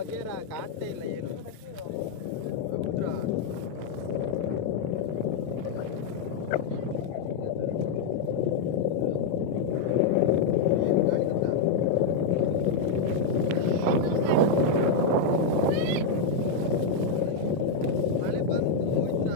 ಅಗೇರ ಕಾಣ್ತಾ ಇಲ್ಲ ಏನು ಸಮುದ್ರ. ಮಳೆ ಬಂತು ಹೋಯ್ತಾ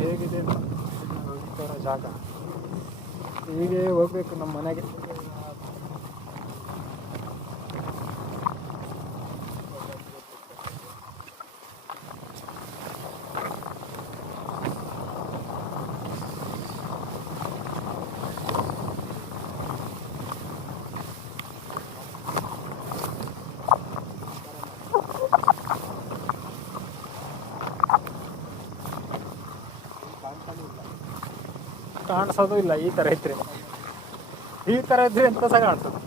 ಹೇಗಿದೆ ಜಾಗ. ಹೀಗೆ ಹೋಗ್ಬೇಕು ನಮ್ಮ ಮನೆಗೆ. ಕಾಣಿಸೋದು ಇಲ್ಲ ಈ ಥರ ಇದ್ರೆ, ಈ ಥರ ಇದ್ರೆ ಎಂತ ಸಹ ಕಾಣಿಸೋದು.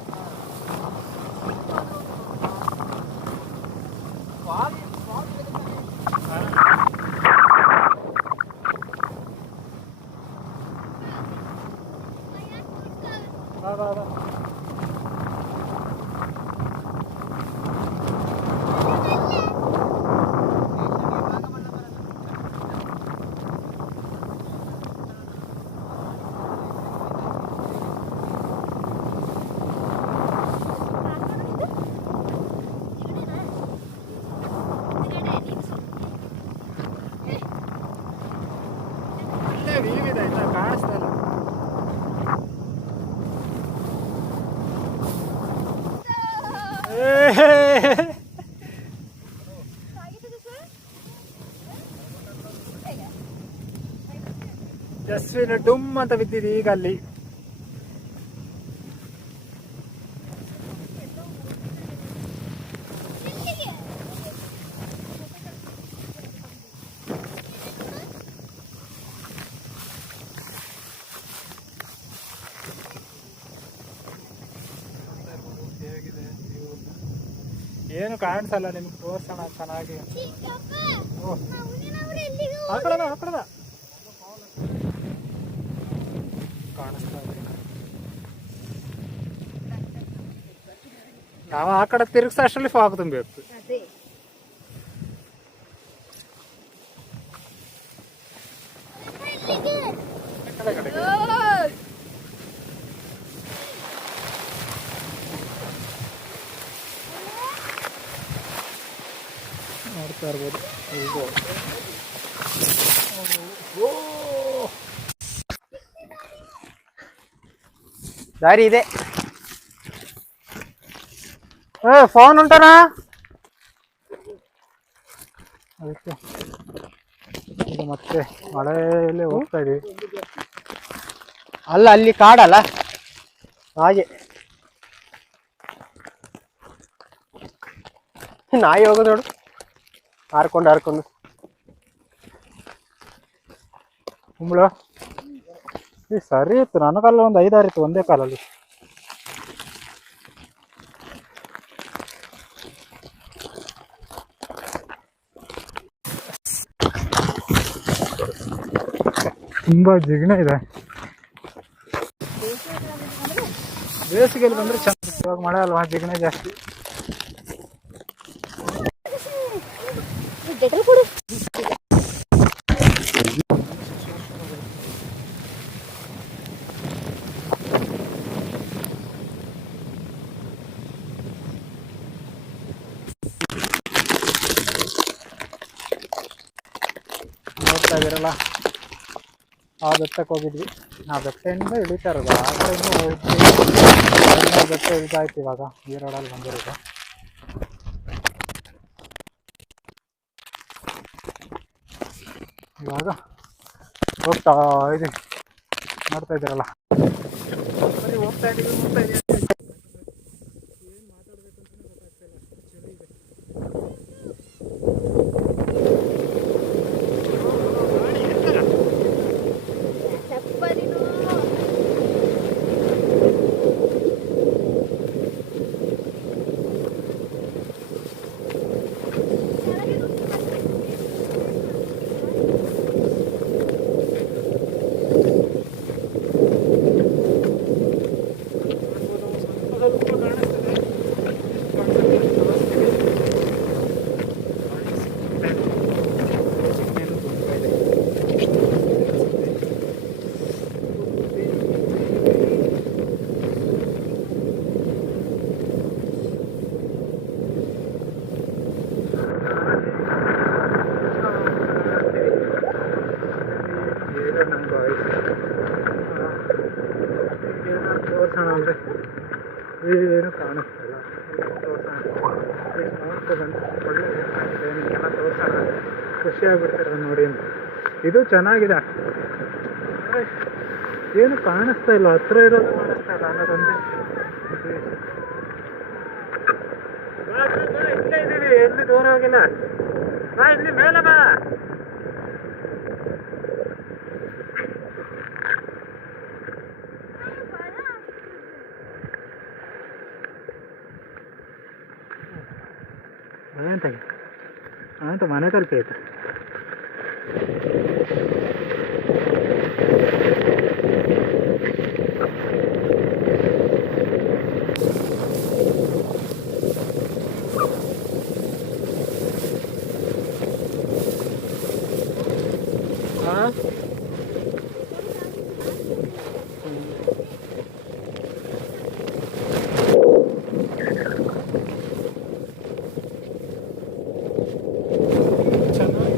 ಜಸ್ವಿನ ಡುಮ್ ಅಂತ ಬಿದ್ದಿದೆ ಈಗ ಅಲ್ಲಿ. ಏನು ಕಾಣಿಸಲ್ಲ ನಿಮ್ಗೆ ತೋರ್ಸೋಣ ಚೆನ್ನಾಗಿ. ಆ ಕಡೆದ ಕಾಣಿಸ್ತಾ ಇದೆ. ನಾವು ಆ ಕಡೆ ತಿರುಗಿಸ ಅಷ್ಟರಲ್ಲಿ ಫಾಗ್ ತುಂಬಬೇಕು. ನೋಡ್ತಾ ಇರ್ಬೋದು. ದಾರಿ ಇದೆ. ಫೋನ್ ಉಂಟನಾ? ಅದಕ್ಕೆ ಈಗ ಮತ್ತೆ ಮಳೆಯಲ್ಲಿ ಹೋಗ್ತಾ ಇದೀವಿ. ಅಲ್ಲ ಅಲ್ಲಿ ಕಾಡಲ್ಲ ಹಾಗೆ ನಾಯಿ ಹೋಗೋದು ನೋಡು, ಹಾರ್ಕೊಂಡು ಕುಂಬಳ ಈ ಸರಿ ಇತ್ತು. ನನ್ನ ಕಾಲ ಒಂದು 5-6 ಇತ್ತು ಒಂದೇ ಕಾಲಲ್ಲಿ. ತುಂಬಾ ಜಿಗಣೆ ಇದೆ. ಬೇಸಿಗೆಯಲ್ಲಿ ಬಂದ್ರೆ ಚೆನ್ನಾಗಿ. ಇವಾಗ ಮಳೆ ಅಲ್ವಾ, ಜಿಗಣೆ ಜಾಸ್ತಿ. ನೋಡ್ತಾ ಇದ್ದೀರಲ್ಲ, ಆ ಬೆಟ್ಟಕ್ಕೆ ಹೋಗಿದ್ವಿ. ಆ ಬೆಟ್ಟದಿಂದ ಇಳಿತಾ ಇರೋದು. ಆ ಕಡೆಯಿಂದ ಹೋಗ್ತೀವಿ. ಬೆಟ್ಟ ಇಳಿತಾ ಇತ್ತು. ಇವಾಗ ಈ ರೋಡಲ್ಲಿ ಬಂದಿರೋದು. ಇವಾಗ ಹೋಗ್ತಾ ಇದೀವಿ. ನೋಡ್ತಾ ಇದ್ದೀರಲ್ಲ, ಬರೀ ಹೋಗ್ತಾ ಇದೀವಿ. ಏನು ಮಾತಾಡ್ಬೇಕು ಅಂತಲೇ ಗೊತ್ತಾಗ್ತಾ ಇಲ್ಲ, ಅಷ್ಟು ಚಳಿ ಇದೆ. ತೋರ್ಸೋಣ ಅಂದರೆ ಏನು ಕಾಣಿಸ್ತಿಲ್ಲ. ನಿಮಗೆಲ್ಲ ತೋರ್ಸೋಣ, ಖುಷಿಯಾಗ್ಬಿಡ್ತಾರೆ ನೋಡಿ ಅಂತ. ಇದು ಚೆನ್ನಾಗಿದೆ. ಏನು ಕಾಣಿಸ್ತಾ ಇಲ್ಲ, ಹತ್ರ ಇರೋದು ಕಾಣಿಸ್ತಾ ಇಲ್ಲ ಅನ್ನೋದೊಂದೇ. ಇಲ್ಲೇ ಇದ್ದೀವಿ, ಎಲ್ಲಿ ದೂರ ಹೋಗಿಲ್ಲ. ಬಾ ಇಲ್ಲಿ ಮೇಲೆ ಬಾ. ಅದಂತ ಮನೆ ತಲುಪಿ ಆಯ್ತು. ಚೆನ್ನಾಗಿ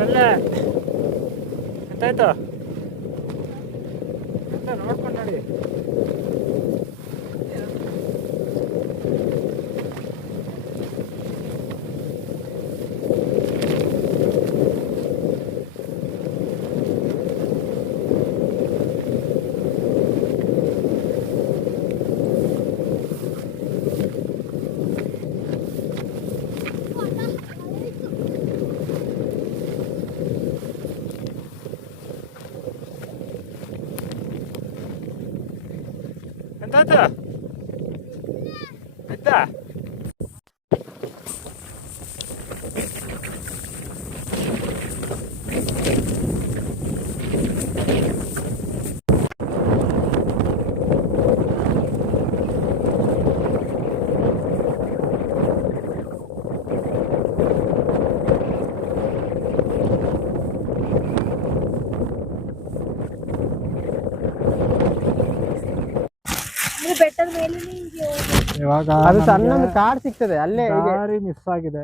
ಮೆಲ್ಲೆ ಎಂತಾಯ್ತು ಎಂತ ನೋಡ್ಕೊಂಡು ನೋಡಿ. ಎಂತಾಯ್ತು ಆಯ್ತಾ? ಬೆಟ್ಟದ ಮೇಲೆ ಹಿಂಗೆ ಇವಾಗ ಅದು ಸಣ್ಣ ನಮ್ಗೆ ಒಂದು ಕಾಡ್ ಸಿಗ್ತದೆ ಅಲ್ಲೇ ಹೀಗೆ ದಾರಿ ಮಿಸ್ ಆಗಿದೆ.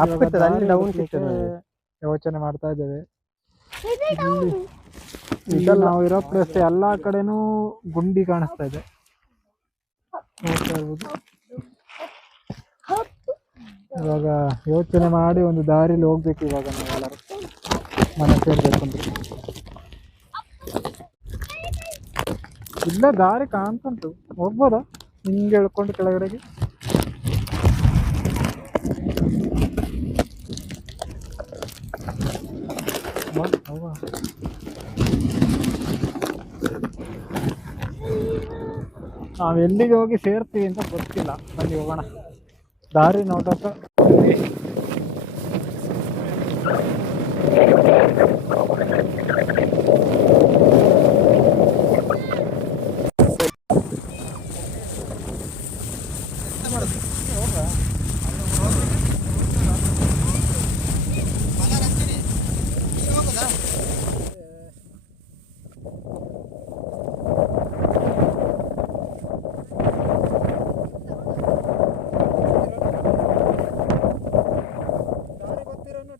ಅಪ್ ಇವಾಗ ಇರ್ತದೆ, ಅಲ್ಲಿ ದಾರಿ ಡೌನ್ ಹುಡ್ಕ್ಲಿಕ್ಕೆ ಸಿಗ್ತದೆ ನಮ್ಗೆ. ಯೋಚನೆ ಮಾಡ್ತಾ ಇದ್ದೇವೆ. ಹೌದು. ಇಲ್ಲಿ ನಾವು ಇರೋ ಪ್ಲೇಸ್ ಎಲ್ಲಾ ಕಡೆನೂ ಗುಂಡಿ ಕಾಣಿಸ್ತಾ ಇದೆ, ನೋಡ್ತಾ ಇರ್ಬೋದು. ಇವಾಗ ಯೋಚನೆ ಮಾಡಿ ಒಂದು ದಾರಿಲಿ ಹೋಗ್ಬೇಕು. ಇವಾಗ ನಾವೆಲ್ಲರೂ ಮನೆ ಸೇರ್ಬೇಕು ಅಂದ್ರೆ ಇಲ್ಲ ದಾರಿ ಕಾಣ್ತುಂಟು, ಹೋಗ್ಬೋದಾ ಹಿಂಗೆ ಹೇಳ್ಕೊಂಡು ಕೆಳಗಡೆಗೆ? ಹೌದಾ? ನಾವು ಎಲ್ಲಿಗೆ ಹೋಗಿ ಸೇರ್ತೀವಿ ಅಂತ ಗೊತ್ತಿಲ್ಲ. ಬನ್ನಿ ಹೋಗೋಣ, ದಾರಿ ನೋಡೋಕ.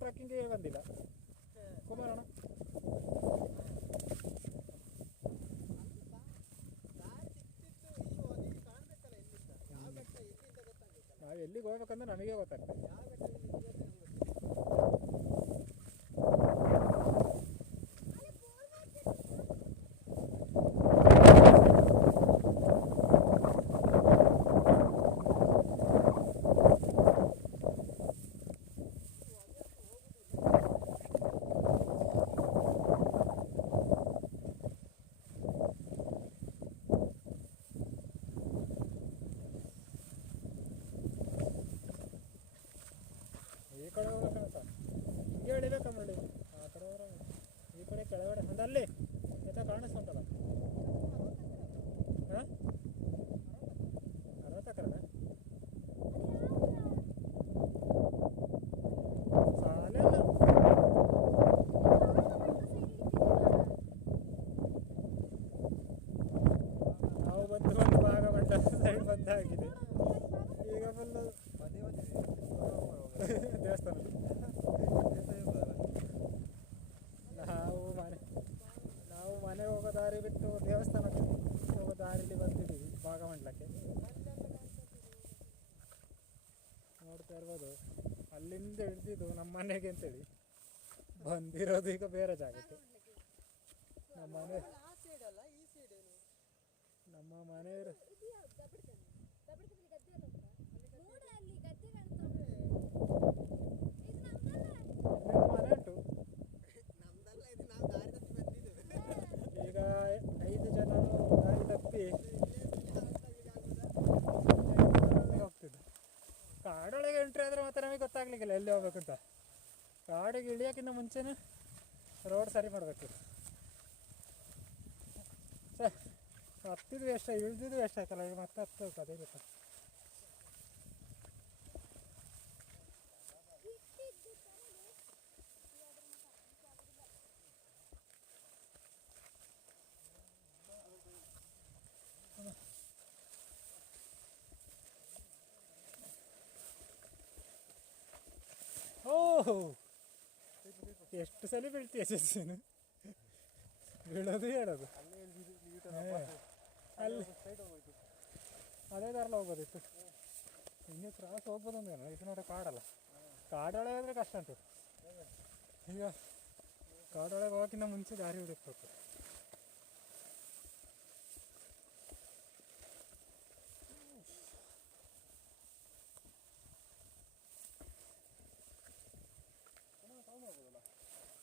ಟ್ರಕ್ಕಿಂಗ್ ಬಂದಿಲ್ಲ ಕುಮಾರಣ್ಣ. ನಾವು ಎಲ್ಲಿಗೆ ಹೋಗ್ಬೇಕಂದ್ರೆ ನಮಗೆ ಗೊತ್ತಾಗ್ತದೆ. ಈ ಕಡೆ ಹೋಗ್ಬೇಕಂತ ಹಿಂಗೆ ಎಳಿಬೇಕ ನೋಡಿ. ಆ ಕಡೆ ಹೋದ್ರೆ ಈ ಕಡೆ ಕೆಳಗಡೆ ಒಂದು ಅಲ್ಲಿ ಎತ್ತ ಕಾಣಿಸ್ತುಂಟಲ್ಲ. ಹಾಂ ಅರವತ್ತಕ್ಕರಣ ಸಾಲೆಲ್ಲ ನಾವು ಬಂದು ಭಾಗ ಮಂಡ ಸೈಡ್ ಬಂದಾಗಿದೆ. ಈಗ ಫುಲ್ಲು ದೇವಸ್ಥಾನ. ನಾವು ಮನೆ ಹೋಗೋ ದಾರಿ ಬಿಟ್ಟು ದೇವಸ್ಥಾನಕ್ಕೆ ಹೋಗೋ ದಾರಿಲಿ ಬಂದಿದ್ದೀವಿ ಭಾಗಮಂಡಲಕ್ಕೆ. ನೋಡ್ತಾ ಇರ್ಬೋದು, ಅಲ್ಲಿಂದ ಹಿಡ್ದಿದ್ದು ನಮ್ಮ ಮನೆಗೆ ಅಂತೇಳಿ ಬಂದಿರೋದು ಈಗ ಬೇರೆ ಜಾಗಕ್ಕೆ. ನಮ್ಮ ಮನೆ ಮನೆ ಉಂಟು. ಈಗ 5 ಜನ ದಾರಿ ತಪ್ಪಿ ಹೋಗ್ತಿದ್ದು. ಕಾಡೊಳಗೆ ಎಂಟ್ರಿ ಆದರೆ ಮತ್ತೆ ನಮಗೆ ಗೊತ್ತಾಗ್ಲಿಕ್ಕಿಲ್ಲ ಎಲ್ಲಿ ಹೋಗ್ಬೇಕಂತ. ಕಾಡಿಗೆ ಇಳಿಯೋಕ್ಕಿಂತ ಮುಂಚೆನೇ ರೋಡ್ ಸರಿ ಮಾಡಬೇಕು. ಹತ್ತಿದ್ವಿ ಎಷ್ಟ, ಇಳಿದಿದ್ವಿ ಎಷ್ಟಾಯ್ತಲ್ಲ, ಈಗ ಮತ್ತೆ ಹತ್ತು ಅದೇ ಗೊತ್ತ. ಓಹೋ ಎಷ್ಟು ಸಲ ಬೀಳ್ತೀಯ ಜಸ್ಸಿನ ಬೀಳೋದು ಹೇಳೋದು ಅಲ್ಲಿ ಅದೇ ಥರಲ್ಲ ಹೋಗ್ಬೋದಿತ್ತು ಹಿಂಗೆ ಕ್ರಾಸ್ ಹೋಗ್ಬೋದು ಅಂದೇನು ಇದು ನೋಡಿ ಕಾಡಲ್ಲ ಕಾಡೊಳಗೆ ಆದರೆ ಕಷ್ಟ ಉಂಟು ಈಗ ಕಾಡೊಳಗೆ ಹೋಗೋಕ್ಕಿಂತ ಮುಂಚೆ ದಾರಿ ಹುಡುಕ್ಬೇಕು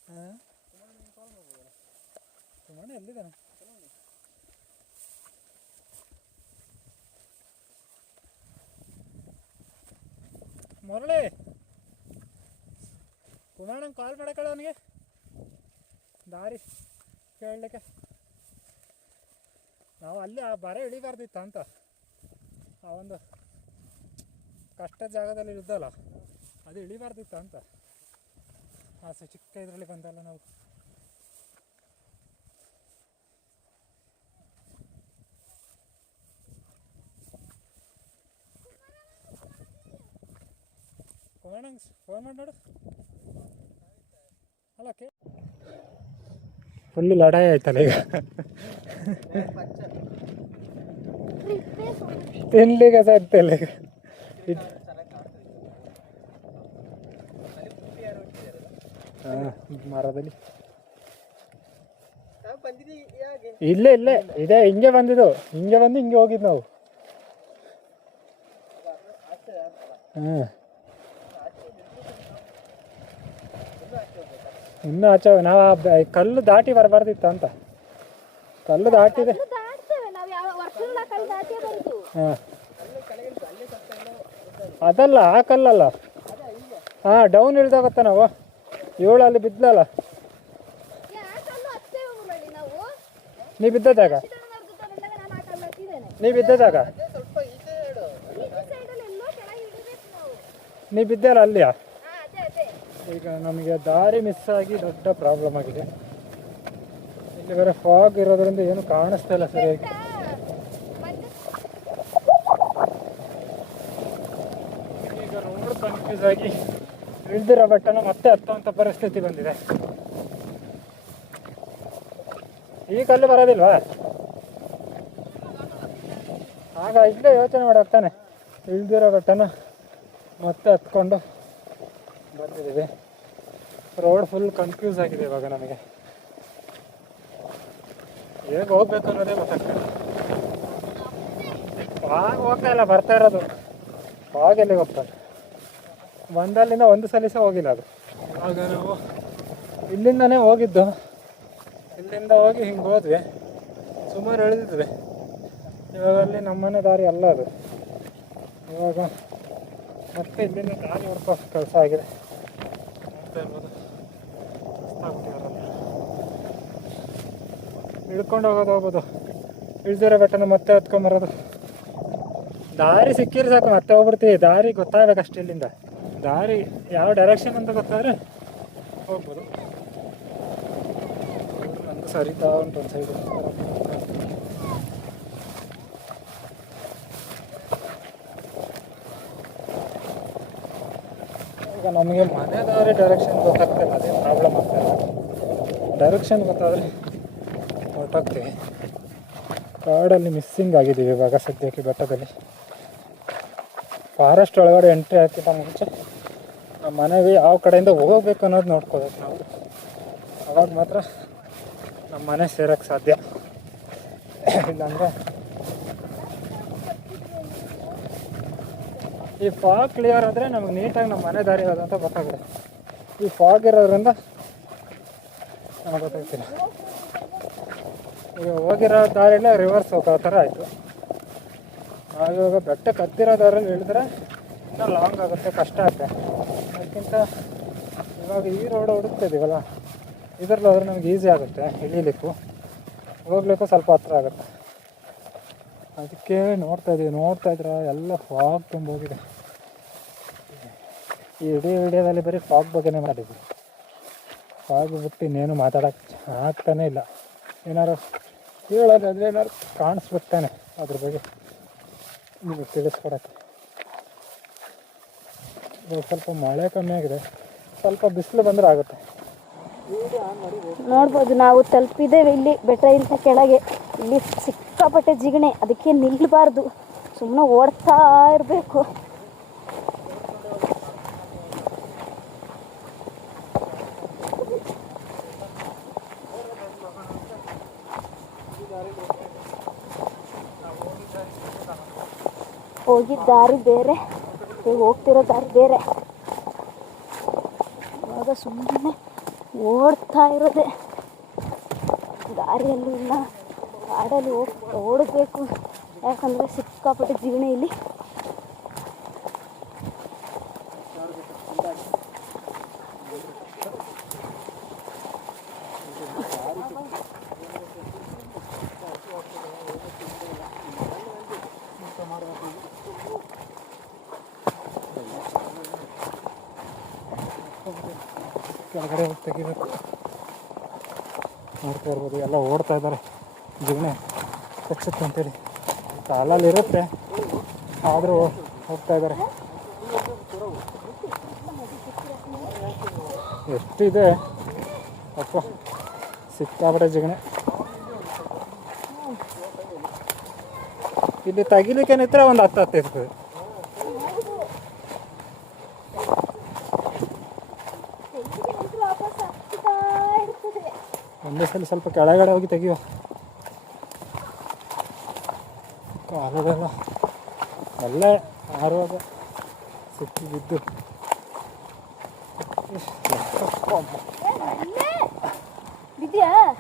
ಹಾಂ ಸುಮ್ಮನೆ ಎಲ್ಲಿದ್ದಾನೆ ಮುರಳಿ ಕುಮಾರ್ ನಂಗೆ ಕಾಲ್ ಮಾಡಕ್ಕಲ್ಲ ಅವನಿಗೆ ದಾರಿ ಕೇಳಲಿಕ್ಕೆ ನಾವು ಅಲ್ಲಿ ಆ ಬರ ಇಳಿಬಾರ್ದಿತ್ತ ಅಂತ ಆ ಒಂದು ಕಷ್ಟದ ಜಾಗದಲ್ಲಿ ಇದ್ದಲ್ಲ ಅದು ಇಳಿಬಾರ್ದಿತ್ತ ಅಂತ ಆ ಚಿಕ್ಕ ಇದರಲ್ಲಿ ಬಂದಲ್ಲ ನಾವು ಕುಮಾರ್ ಫೋನ್ ಮಾಡಿ ನೋಡು ಅಲ್ಲ ಕೇ ಫುಲ್ಲು ಲಡಾಯಿ ಆಯ್ತಲ್ಲ ಈಗ ತಿನ್ಲಿಕ್ಕೆ ಸಾಧ್ಯ ಈಗ ಹಾಂ ಮರದಲ್ಲಿ ಇಲ್ಲೇ ಇಲ್ಲೇ ಇದೇ ಹಿಂಗೆ ಬಂದಿದ್ದು ಹಿಂಗೆ ಬಂದು ಹಿಂಗೆ ಹೋಗಿದ್ದು ನಾವು ಹಾಂ ಇನ್ನೂ ಆಚೆ ನಾವು ಕಲ್ಲು ದಾಟಿ ಬರಬಾರ್ದಿತ್ತು ಅಂತ ಕಲ್ಲು ದಾಟಿದೆ ಹಾಂ ಅದಲ್ಲ ಆ ಕಲ್ಲಲ್ಲ ಹಾಂ ಡೌನ್ ಇಳ್ದಾಗತ್ತ ನಾವು ಏಳು ಅಲ್ಲಿ ಬಿದ್ದಲ್ಲ ನೀ ಬಿದ್ದ ಜಾಗ ನೀ ಬಿದ್ದ ಜಾಗ ನೀ ಬಿದ್ದಲ್ಲ ಅಲ್ಲಿಯಾ ಈಗ ನಮಗೆ ದಾರಿ ಮಿಸ್ ಆಗಿ ದೊಡ್ಡ ಪ್ರಾಬ್ಲಮ್ ಆಗಿದೆ ಇಲ್ಲಿ ಬೇರೆ ಫಾಗ್ ಇರೋದ್ರಿಂದ ಏನು ಕಾಣಿಸ್ತಾ ಇಲ್ಲ ಸರಿಯಾಗಿ ಈಗ ರೋಡ್ ಕನ್ಫ್ಯೂಸ್ ಆಗಿ ಇಳ್ದಿರೋ ಬೆಟ್ಟನ ಮತ್ತೆ ಹತ್ತುವಂಥ ಪರಿಸ್ಥಿತಿ ಬಂದಿದೆ ಈ ಕಲ್ಲು ಬರೋದಿಲ್ವಾ ಆಗ ಇಲ್ಲೇ ಯೋಚನೆ ಮಾಡಿ ಹೋಗ್ತಾನೆ ಇಳ್ದಿರೋ ಬೆಟ್ಟನ ಮತ್ತೆ ಹತ್ಕೊಂಡು ಬಂದಿದ್ದೀವಿ ರೋಡ್ ಫುಲ್ ಕನ್ಫ್ಯೂಸ್ ಆಗಿದೆ ಇವಾಗ ನಮಗೆ ಹೇಗೆ ಹೋಗ್ಬೇಕು ಅನ್ನೋದೇ ಗೊತ್ತಾಗ್ತದೆ ಫಾಗ್ ಹೋಗ್ತಾ ಇಲ್ಲ ಬರ್ತಾ ಇರೋದು ಫಾಗ್ ಎಲ್ಲಿಗೆ ಹೋಗ್ತಾರೆ ಒಂದಲ್ಲಿಂದ ಒಂದು ಸಲ ಸಹ ಹೋಗಿಲ್ಲ ಅದು ಇವಾಗ ನಾವು ಇಲ್ಲಿಂದನೇ ಹೋಗಿದ್ದು ಇಲ್ಲಿಂದ ಹೋಗಿ ಹಿಂಗೆ ಹೋದ್ವಿ ಸುಮಾರು ಎಳೆದಿದ್ವಿ ಇವಾಗ ಅಲ್ಲಿ ನಮ್ಮನೆ ದಾರಿ ಅಲ್ಲ ಅದು ಇವಾಗ ಮತ್ತೆ ಇಲ್ಲಿಂದ ದಾರಿ ಹುಡ್ಕೋ ಕೆಲಸ ಆಗಿದೆ ನೋಡ್ತಾ ಇರ್ಬೋದು ಇಳ್ಕೊಂಡು ಹೋಗೋದು ಇಳ್ದಿರೋ ಬೆಟ್ಟನ ಮತ್ತೆ ಹತ್ಕೊಂಬರೋದು ದಾರಿ ಸಿಕ್ಕಿದ್ರೆ ಸಾಕು ಮತ್ತೆ ಹೋಗ್ಬಿಡ್ತೀವಿ ದಾರಿ ಗೊತ್ತಾಗಬೇಕಷ್ಟು ಇಲ್ಲಿಂದ ದಾರಿ ಯಾವ ಡೈರೆಕ್ಷನ್ ಅಂತ ಗೊತ್ತಾದರೆ ಹೋಗ್ಬೋದು ನಂದು ಸರಿತಾ ಉಂಟು ಒಂದು ಸೈಡು ಈಗ ನಮಗೆ ಮನೆ ದಾರಿ ಡೈರೆಕ್ಷನ್ ಗೊತ್ತಾಗ್ತಿಲ್ಲ ಅದೇ ಪ್ರಾಬ್ಲಮ್ ಆಗ್ತಾಯಿಲ್ಲ ಡೈರೆಕ್ಷನ್ ಗೊತ್ತಾದರೆ ಹೊರಟೋಗ್ತೀವಿ ಕಾಡಲ್ಲಿ ಮಿಸ್ಸಿಂಗ್ ಆಗಿದ್ದೀವಿ ಇವಾಗ ಸದ್ಯಕ್ಕೆ ಬೆಟ್ಟದಲ್ಲಿ ಫಾರೆಸ್ಟ್ ಒಳಗಡೆ ಎಂಟ್ರಿ ಆಗ್ತಿದ್ದ ಮುಂಚೆ ನಮ್ಮ ಮನೆಗೆ ಯಾವ ಕಡೆಯಿಂದ ಹೋಗ್ಬೇಕು ಅನ್ನೋದು ನೋಡ್ಕೋಬೇಕು ನಾವು ಅವಾಗ ಮಾತ್ರ ನಮ್ಮ ಮನೆ ಸೇರೋಕ್ಕೆ ಸಾಧ್ಯ ಇಲ್ಲಾಂದರೆ ಈ ಫಾಗ್ ಕ್ಲಿಯರ್ ಆದರೆ ನಮಗೆ ನೀಟಾಗಿ ನಮ್ಮ ಮನೆ ದಾರಿ ಯಾವ್ದಂತ ಗೊತ್ತಾಗುತ್ತೆ ಈ ಫಾಗ್ ಇರೋದ್ರಿಂದ ನಮಗೆ ಗೊತ್ತಾಗ್ತಿಲ್ಲ ಈಗ ಹೋಗಿರೋ ದಾರಿಯಲ್ಲೇ ರಿವರ್ಸ್ ಹೋಗೋ ಥರ ಆಯಿತು ನಾವಿವಾಗ ಬೆಟ್ಟಕ್ಕೆ ಹತ್ತಿರೋ ದಾರಿಯಲ್ಲಿ ಇಳಿದ್ರೆ ಇನ್ನೂ ಲಾಂಗ್ ಆಗುತ್ತೆ ಕಷ್ಟ ಆಗುತ್ತೆ ಅದಕ್ಕಿಂತ ಇವಾಗ ಈ ರೋಡ್ ಹುಡುಕ್ತಿದ್ದೀವಲ್ಲ ಇದರಲ್ಲಿ ಹೋದ್ರೆ ನಮ್ಗೆ ಈಸಿ ಆಗುತ್ತೆ ಇಳೀಲಿಕ್ಕೂ ಹೋಗ್ಲಿಕ್ಕೂ ಸ್ವಲ್ಪ ಹತ್ರ ಆಗುತ್ತೆ ಅದಕ್ಕೆ ನೋಡ್ತಾ ಇದ್ರೆ ಎಲ್ಲ ಫಾಗ್ ತುಂಬೋಗಿದೆ ಈ ವಿಡಿಯೋದಲ್ಲಿ ಬರೀ ಫಾಗ್ ಬಗ್ಗೆನೇ ಮಾಡಿದ್ವಿ ಫಾಗ್ ಬಿಟ್ಟು ಇನ್ನೇನು ಮಾತಾಡೋಕ್ಕೆ ಆಗ್ತಾನೆ ಇಲ್ಲ ಏನಾರು ಹೇಳೋದಾದರೆ ಏನಾದ್ರು ಕಾಣಿಸ್ಬಿಡ್ತಾನೆ ಅದ್ರ ಬಗ್ಗೆ ನಿಮಗೆ ತಿಳಿಸ್ಕೊಡೋಕ್ಕೆ ಇವಾಗ ಸ್ವಲ್ಪ ಮಳೆ ಕಮ್ಮಿ ಆಗಿದೆ ಸ್ವಲ್ಪ ಬಿಸಿಲು ಬಂದರೆ ಆಗುತ್ತೆ ನೋಡ್ಬೋದು ನಾವು ತಲುಪಿದ್ದೇವೆ ಇಲ್ಲಿ ಬೆಟ್ಟದಿಂದ ಕೆಳಗೆ. ಇಲ್ಲಿ ಸಿಕ್ಕಾಪಟ್ಟೆ ಜಿಗಣೆ, ಅದಕ್ಕೆ ನಿಲ್ಲಬಾರ್ದು, ಸುಮ್ಮನೆ ಓಡ್ತಾ ಇರಬೇಕು. ಹೋಗಿದ್ದ ದಾರಿ ಬೇರೆ, ಈಗ ಹೋಗ್ತಿರೋ ದಾರಿ ಬೇರೆ. ಇವಾಗ ಸುಮ್ಮನೆ ಓಡ್ತಾ ಇರೋದೆ, ದಾರಿಯಲ್ಲೂ ಇಲ್ಲ, ಕಾಡಲ್ಲಿ ಓಡಬೇಕು. ಯಾಕಂದರೆ ಸಿಕ್ಕಾಪಟ್ಟೆ ಜೀವನ ಇಲ್ಲಿ. ಕೆಳಗಡೆ ಹೋಗಿ ತೆಗಿಬೇಕು. ನೋಡ್ತಾ ಇರ್ಬೋದು, ಎಲ್ಲ ಓಡ್ತಾ ಇದ್ದಾರೆ. ಜಿಗಣೆ ಕಚ್ಚುತ್ತೆ ಅಂತೇಳಿ ಕಾಲಲ್ಲಿ ಇರುತ್ತೆ, ಆದರೂ ಹೋಗ್ತಾ ಇದ್ದಾರೆ. ಎಷ್ಟಿದೆ ಅಪ್ಪ, ಸಿಕ್ಕಾಪಟ್ಟೆ ಜಿಗಣೆ. ಇಲ್ಲಿ ತೆಗಿಲಿಕ್ಕೆ ನಿಂತರೆ ಒಂದು 10 ಇರ್ತದೆ. ಒಂದೇ ಸಲ ಸ್ವಲ್ಪ ಕೆಳಗಡೆ ಹೋಗಿ ತೆಗಿಯೋ. ಕಾಲದೆಲ್ಲ ಅಲ್ಲೇ ಆರುವಾಗ ಸಿಕ್ಕಿ ಬಿದ್ದು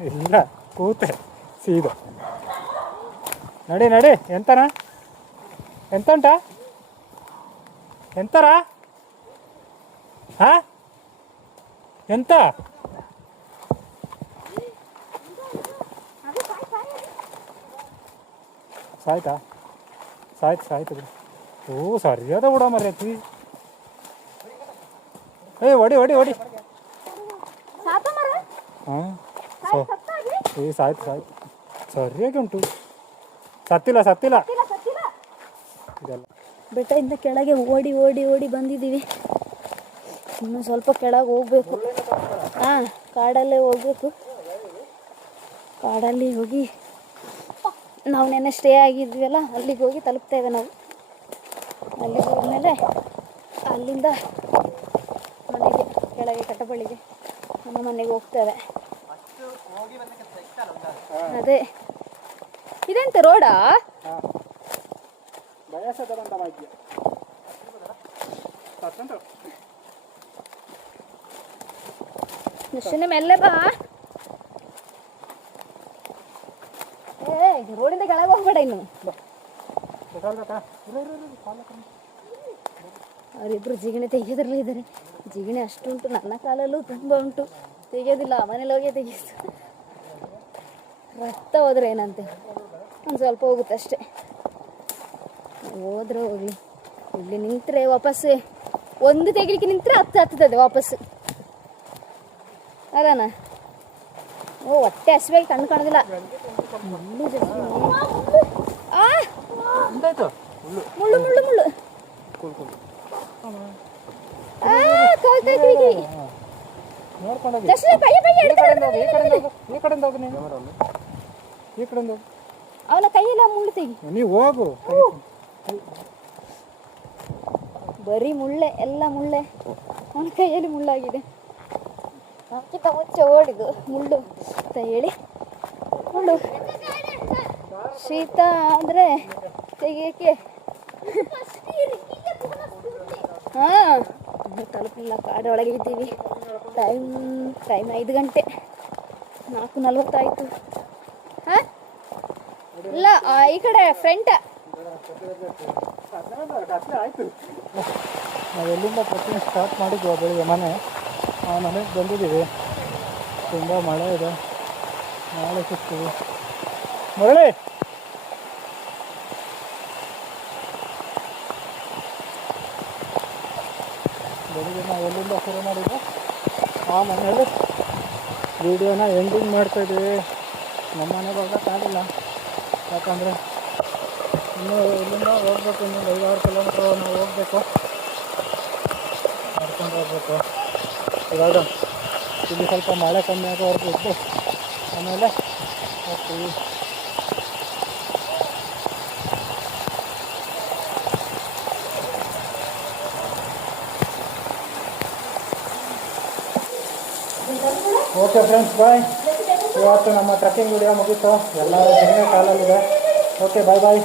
ಇಲ್ಲ, ಕೂತೆ ಸೀದಾ. ನಡಿ ನಡಿ. ಎಂತನ ಎಂತಂಟ ಎಂತರ ಹಾಂ ಎಂತ ಸಾಯ್ತಾ? ಸಾಯ್ತು ಬಿಡು. ಓ ಸರಿಯಾದ ಬಿಡ ಮರ್ಯಾತಿ. ಹೊಡಿ ಹಾಂ. ಸಾಯ್ತು ಸರಿಯಾಗಿ ಉಂಟು. ಸತ್ತಿಲ್ಲ ಇದೆಲ್ಲ ಬೆಟ್ಟದಿಂದ ಕೆಳಗೆ ಓಡಿ ಬಂದಿದ್ದೀವಿ. ಇನ್ನು ಸ್ವಲ್ಪ ಕೆಳಗೆ ಹೋಗ್ಬೇಕು. ಹಾಂ, ಕಾಡಲ್ಲೇ ಹೋಗ್ಬೇಕು. ಕಾಡಲ್ಲಿ ಹೋಗಿ ನಾವು ನೆನ್ನೆ ಸ್ಟೇ ಆಗಿದ್ವಲ್ಲ, ಅಲ್ಲಿಗೆ ಹೋಗಿ ತಲುಪ್ತೇವೆ ನಾವು. ಅಲ್ಲಿಗೆ ಹೋದ್ಮೇಲೆ ಅಲ್ಲಿಂದ ಮನೆಗೆ, ಕೆಳಗೆ ಕಟ್ಟಬಳ್ಳಿಗೆ ನಮ್ಮ ಮನೆಗೆ ಹೋಗ್ತೇವೆ. ಅದೇ ಇದೆಂತ ರೋಡಾ? ನಿಶ್ಚನೆ ಮೆಲ್ಲೆ ಬಾ. ರೋಡಿಂದ ಕೆಳಗೆ ಹೋಗ್ಬೇಡ ಇನ್ನು. ಅವರಿಬ್ರು ಜಿಗಣೆ ತೆಗೆಯೋದ್ರಲ್ಲೇ ಇದ್ದಾರೆ. ಜಿಗಣೆ ಅಷ್ಟುಂಟು, ನನ್ನ ಕಾಲಲ್ಲೂ ತುಂಬ ಉಂಟು. ತೆಗೆಯೋದಿಲ್ಲ, ಮನೇಲಿ ಹೋಗೇ ತೆಗೆಯೋದು. ರಕ್ತ ಹೋದ್ರೆ ಏನಂತೆ, ಒಂದು ಸ್ವಲ್ಪ ಹೋಗುತ್ತೆ ಅಷ್ಟೇ. ಹೋದ್ರೆ ಹೋಗ್ಲಿ. ಇಲ್ಲಿ ನಿಂತರೆ ವಾಪಸ್ಸು ಒಂದು ತೆಗಿಲಿಕ್ಕೆ ನಿಂತರೆ ಹತ್ತುತ್ತದೆ ವಾಪಸ್ಸು, ಅದಾನ. ಓ, ಹೊಟ್ಟೆ ಹಸಿವಾಗಿ ಕಣ್ಣು ಕಾಣೋದಿಲ್ಲ. ಮುಳ್ಳು ಮುಳ್ಳು ಮುಳ್ಳು ಅವನ ಕೈಯೆಲ್ಲ ಮುಳ್ಳು ತೆಗಿ. ನೀವು ಹೋಗು. ಬರೀ ಮುಳ್ಳೆ, ಎಲ್ಲ ಮುಳ್ಳೆ. ಅವನ ಕೈಯಲ್ಲಿ ಮುಳ್ಳಾಗಿದೆ. ಅದಕ್ಕಿಂತ ಮುಂಚೆ ಓಡಿದು ಮುಳ್ಳು ಅಂತ ಹೇಳಿ. ಮುಳ್ಳು ಶೀತ ಆದರೆ ತೆಗಿಯೋಕ್ಕೆ. ಹಾಂ, ತಲುಪಿಲ್ಲ, ಕಾಡೊಳಗೆ ಇದ್ದೀವಿ. ಟೈಮ್ 5 ಗಂಟೆ 4:40 ಆಯಿತು. ಹಾಂ, ಇಲ್ಲ ಈ ಕಡೆ ಫ್ರಂಟ್. ನಾವು ಎಲ್ಲಿಂದ ಟ್ರೆಕ್ಕಿಂಗ್ ಸ್ಟಾರ್ಟ್ ಮಾಡಿದ್ವಿ ಬೆಳಿಗ್ಗೆ ಮನೆಗೆ ಬಂದಿದ್ದೀವಿ. ತುಂಬ ಮಳೆ ಇದೆ, ನಾಳೆ ಸಿಗ್ತೀವಿ. ಮುರಳಿ, ಬೆಳಿಗ್ಗೆ ನಾವು ಎಲ್ಲಿಂದ ಶುರು ಮಾಡಿದ್ವಿ ಆ ಮನೆಯಲ್ಲಿ ವೀಡಿಯೋನ ಎಂಡಿಂಗ್ ಮಾಡ್ತಾಯಿದ್ದೀವಿ. ನಮ್ಮ ಮನೆಗೆ ಹೋಗೋಕ್ಕಾಗಿಲ್ಲ, ಯಾಕಂದರೆ ಇನ್ನೂ ಇಲ್ಲಿಂದ ಹೋಗ್ಬೇಕು. ಇನ್ನೊಂದು 5-6 ಕಿಲೋಮೀಟ್ರ್ ನಾವು ಹೋಗಬೇಕು, ನಡ್ಕೊಂಡು ಹೋಗ್ಬೇಕು. ಇವಾಗ ಇಲ್ಲಿ ಸ್ವಲ್ಪ ಮಳೆ ಕಮ್ಮಿ ಆಗೋವರೆಗೂ ಇದ್ದು ಆಮೇಲೆ ಹೋಗ್ತೀವಿ. ಓಕೆ ಫ್ರೆಂಡ್ಸ್, ಬಾಯ್. ಇವತ್ತು ನಮ್ಮ ಟ್ರೆಕ್ಕಿಂಗ್ ವಿಡಿಯೋ ಮುಗೀತು. ಎಲ್ಲರೂ ಜಗನೇ ಕಾಲಲ್ಲಿದೆ. ಓಕೆ, ಬಾಯ್ ಬಾಯ್.